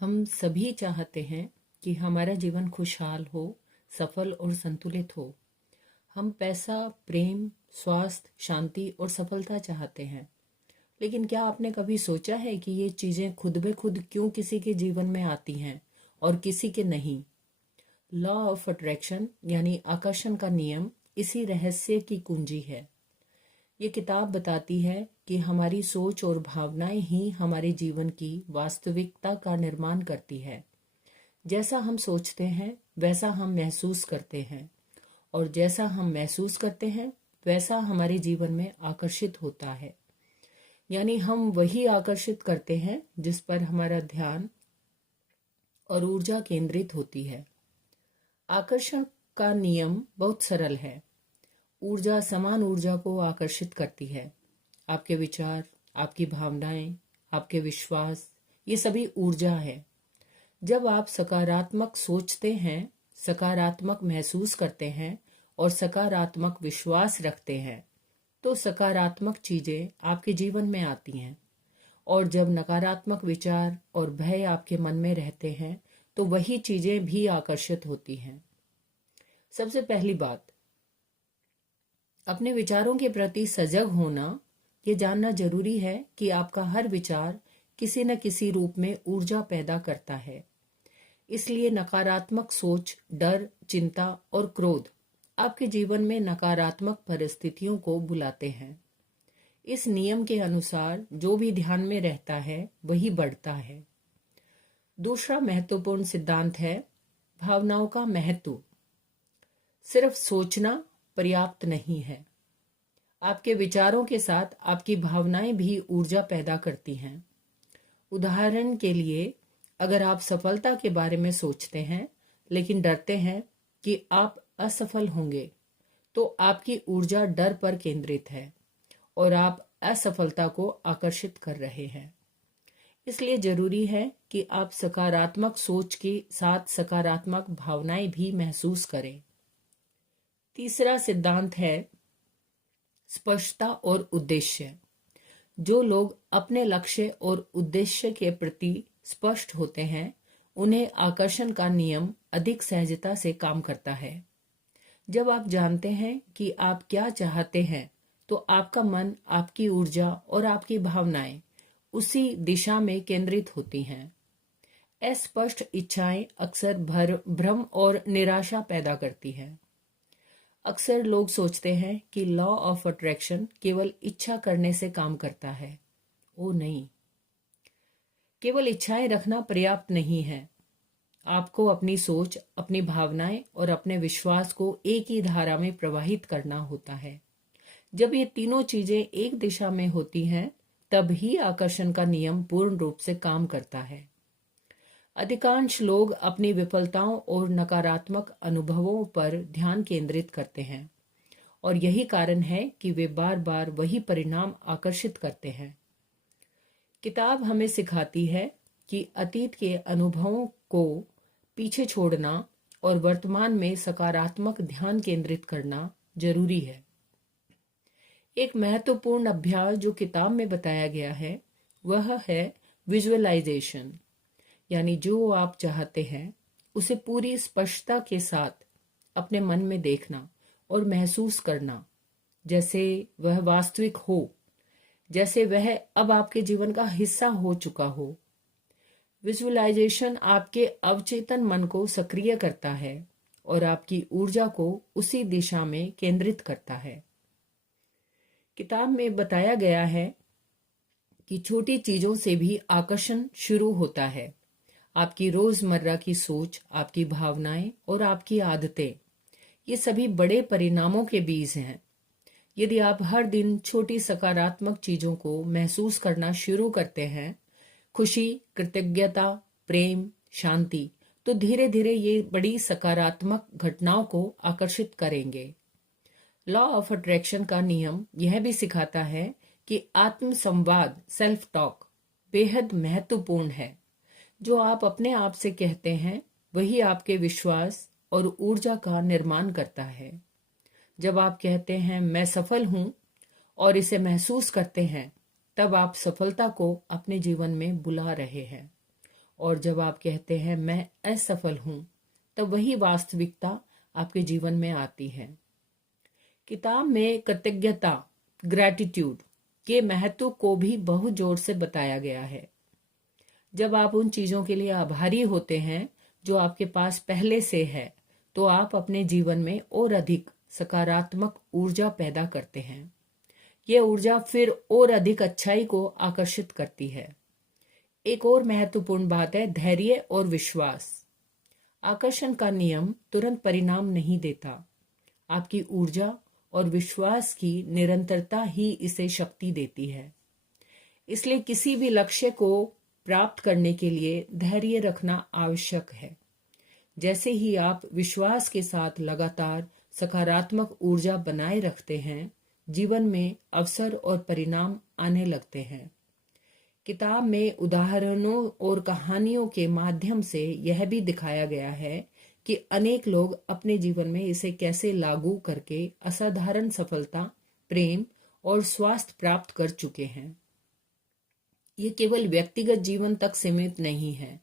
हम सभी चाहते हैं कि हमारा जीवन खुशहाल हो, सफल और संतुलित हो। हम पैसा, प्रेम, स्वास्थ्य, शांति और सफलता चाहते हैं। लेकिन क्या आपने कभी सोचा है कि ये चीजें खुद ब खुद क्यों किसी के जीवन में आती हैं और किसी के नहीं? लॉ ऑफ अट्रैक्शन यानी आकर्षण का नियम इसी रहस्य की कुंजी है। ये किताब बताती है कि हमारी सोच और भावनाएं ही हमारे जीवन की वास्तविकता का निर्माण करती है। जैसा हम सोचते हैं वैसा हम महसूस करते हैं, और जैसा हम महसूस करते हैं वैसा हमारे जीवन में आकर्षित होता है। यानी हम वही आकर्षित करते हैं जिस पर हमारा ध्यान और ऊर्जा केंद्रित होती है। आकर्षण का नियम बहुत सरल है। ऊर्जा समान ऊर्जा को आकर्षित करती है। आपके विचार, आपकी भावनाएं, आपके विश्वास, ये सभी ऊर्जा है। जब आप सकारात्मक सोचते हैं, सकारात्मक महसूस करते हैं और सकारात्मक विश्वास रखते हैं, तो सकारात्मक चीजें आपके जीवन में आती हैं। और जब नकारात्मक विचार और भय आपके मन में रहते हैं, तो वही चीजें भी आकर्षित होती हैं। सबसे पहली बात, अपने विचारों के प्रति सजग होना। ये जानना जरूरी है कि आपका हर विचार किसी न किसी रूप में ऊर्जा पैदा करता है। इसलिए नकारात्मक सोच, डर, चिंता और क्रोध आपके जीवन में नकारात्मक परिस्थितियों को बुलाते हैं। इस नियम के अनुसार जो भी ध्यान में रहता है वही बढ़ता है। दूसरा महत्वपूर्ण सिद्धांत है भावनाओं का महत्व। सिर्फ सोचना पर्याप्त नहीं है। आपके विचारों के साथ आपकी भावनाएं भी ऊर्जा पैदा करती हैं। उदाहरण के लिए, अगर आप सफलता के बारे में सोचते हैं लेकिन डरते हैं कि आप असफल होंगे, तो आपकी ऊर्जा डर पर केंद्रित है और आप असफलता को आकर्षित कर रहे हैं। इसलिए जरूरी है कि आप सकारात्मक सोच के साथ सकारात्मक भावनाएं भी महसूस करें। तीसरा सिद्धांत है स्पष्टता और उद्देश्य। जो लोग अपने लक्ष्य और उद्देश्य के प्रति स्पष्ट होते हैं, उन्हें आकर्षण का नियम अधिक सहजता से काम करता है। जब आप जानते हैं कि आप क्या चाहते हैं, तो आपका मन, आपकी ऊर्जा और आपकी भावनाएं उसी दिशा में केंद्रित होती हैं। अस्पष्ट इच्छाएं अक्सर भ्रम और निराशा पैदा करती हैं। अक्सर लोग सोचते हैं कि लॉ ऑफ अट्रैक्शन केवल इच्छा करने से काम करता है। ओ नहीं, केवल इच्छाएं रखना पर्याप्त नहीं है। आपको अपनी सोच, अपनी भावनाएं और अपने विश्वास को एक ही धारा में प्रवाहित करना होता है। जब ये तीनों चीजें एक दिशा में होती हैं, तब ही आकर्षण का नियम पूर्ण रूप से काम करता है। अधिकांश लोग अपनी विफलताओं और नकारात्मक अनुभवों पर ध्यान केंद्रित करते हैं, और यही कारण है कि वे बार बार वही परिणाम आकर्षित करते हैं। किताब हमें सिखाती है कि अतीत के अनुभवों को पीछे छोड़ना और वर्तमान में सकारात्मक ध्यान केंद्रित करना जरूरी है। एक महत्वपूर्ण अभ्यास जो किताब में बताया गया है वह है विजुअलाइजेशन। यानी जो आप चाहते हैं उसे पूरी स्पष्टता के साथ अपने मन में देखना और महसूस करना, जैसे वह वास्तविक हो, जैसे वह अब आपके जीवन का हिस्सा हो चुका हो। विजुअलाइजेशन आपके अवचेतन मन को सक्रिय करता है और आपकी ऊर्जा को उसी दिशा में केंद्रित करता है। किताब में बताया गया है कि छोटी चीजों से भी आकर्षण शुरू होता है। आपकी रोजमर्रा की सोच, आपकी भावनाएं और आपकी आदतें, ये सभी बड़े परिणामों के बीज हैं। यदि आप हर दिन छोटी सकारात्मक चीजों को महसूस करना शुरू करते हैं, खुशी, कृतज्ञता, प्रेम, शांति, तो धीरे धीरे ये बड़ी सकारात्मक घटनाओं को आकर्षित करेंगे। लॉ ऑफ अट्रैक्शन का नियम यह भी सिखाता है कि आत्म संवाद, सेल्फ टॉक, बेहद महत्वपूर्ण है। जो आप अपने आप से कहते हैं वही आपके विश्वास और ऊर्जा का निर्माण करता है। जब आप कहते हैं मैं सफल हूं और इसे महसूस करते हैं, तब आप सफलता को अपने जीवन में बुला रहे हैं। और जब आप कहते हैं मैं असफल हूं, तब वही वास्तविकता आपके जीवन में आती है। किताब में कृतज्ञता, ग्रैटिट्यूड के महत्व को भी बहुत जोर से बताया गया है। जब आप उन चीजों के लिए आभारी होते हैं जो आपके पास पहले से है, तो आप अपने जीवन में और अधिक सकारात्मक ऊर्जा पैदा करते हैं। यह ऊर्जा फिर और अधिक अच्छाई को आकर्षित करती है। एक और महत्वपूर्ण बात है धैर्य और विश्वास। आकर्षण का नियम तुरंत परिणाम नहीं देता। आपकी ऊर्जा और विश्वास की निरंतरता ही इसे शक्ति देती है। इसलिए किसी भी लक्ष्य को प्राप्त करने के लिए धैर्य रखना आवश्यक है। जैसे ही आप विश्वास के साथ लगातार सकारात्मक ऊर्जा बनाए रखते हैं, जीवन में अवसर और परिणाम आने लगते हैं। किताब में उदाहरणों और कहानियों के माध्यम से यह भी दिखाया गया है कि अनेक लोग अपने जीवन में इसे कैसे लागू करके असाधारण सफलता, प्रेम और स्वास्थ्य प्राप्त कर चुके हैं। ये केवल व्यक्तिगत जीवन तक सीमित नहीं है,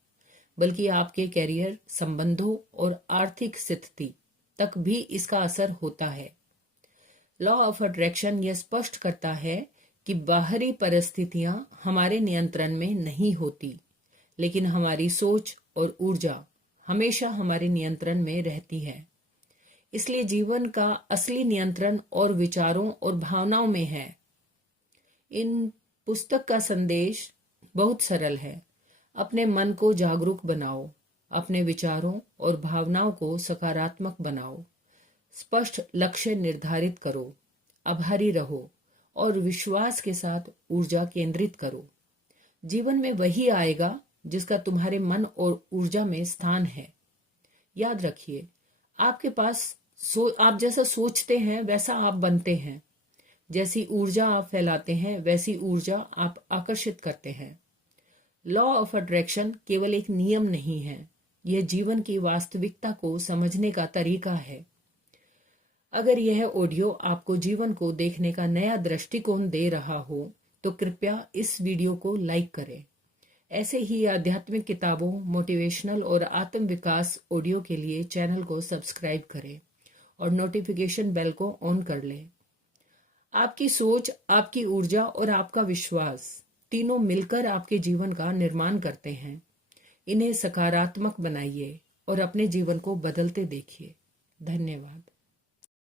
बल्कि आपके कैरियर, संबंधों और आर्थिक स्थिति तक भी इसका असर होता है। लॉ ऑफ अट्रैक्शन यह स्पष्ट करता है कि बाहरी परिस्थितियां हमारे नियंत्रण में नहीं होती, लेकिन हमारी सोच और ऊर्जा हमेशा हमारे नियंत्रण में रहती है। इसलिए जीवन का असली नियंत्रण और विचारों और भावनाओं में है। इन पुस्तक का संदेश बहुत सरल है। अपने मन को जागरूक बनाओ, अपने विचारों और भावनाओं को सकारात्मक बनाओ, स्पष्ट लक्ष्य निर्धारित करो, आभारी रहो और विश्वास के साथ ऊर्जा केंद्रित करो। जीवन में वही आएगा जिसका तुम्हारे मन और ऊर्जा में स्थान है। याद रखिए, आपके पास आप जैसा सोचते हैं वैसा आप बनते हैं। जैसी ऊर्जा आप फैलाते हैं वैसी ऊर्जा आप आकर्षित करते हैं। लॉ ऑफ अट्रैक्शन केवल एक नियम नहीं है, यह जीवन की वास्तविकता को समझने का तरीका है। अगर यह ऑडियो आपको जीवन को देखने का नया दृष्टिकोण दे रहा हो, तो कृपया इस वीडियो को लाइक करें। ऐसे ही आध्यात्मिक किताबों, मोटिवेशनल और आत्म विकास ऑडियो के लिए चैनल को सब्सक्राइब करें और नोटिफिकेशन बेल को ऑन कर लें। आपकी सोच, आपकी ऊर्जा और आपका विश्वास तीनों मिलकर आपके जीवन का निर्माण करते हैं। इन्हें सकारात्मक बनाइए और अपने जीवन को बदलते देखिए। धन्यवाद।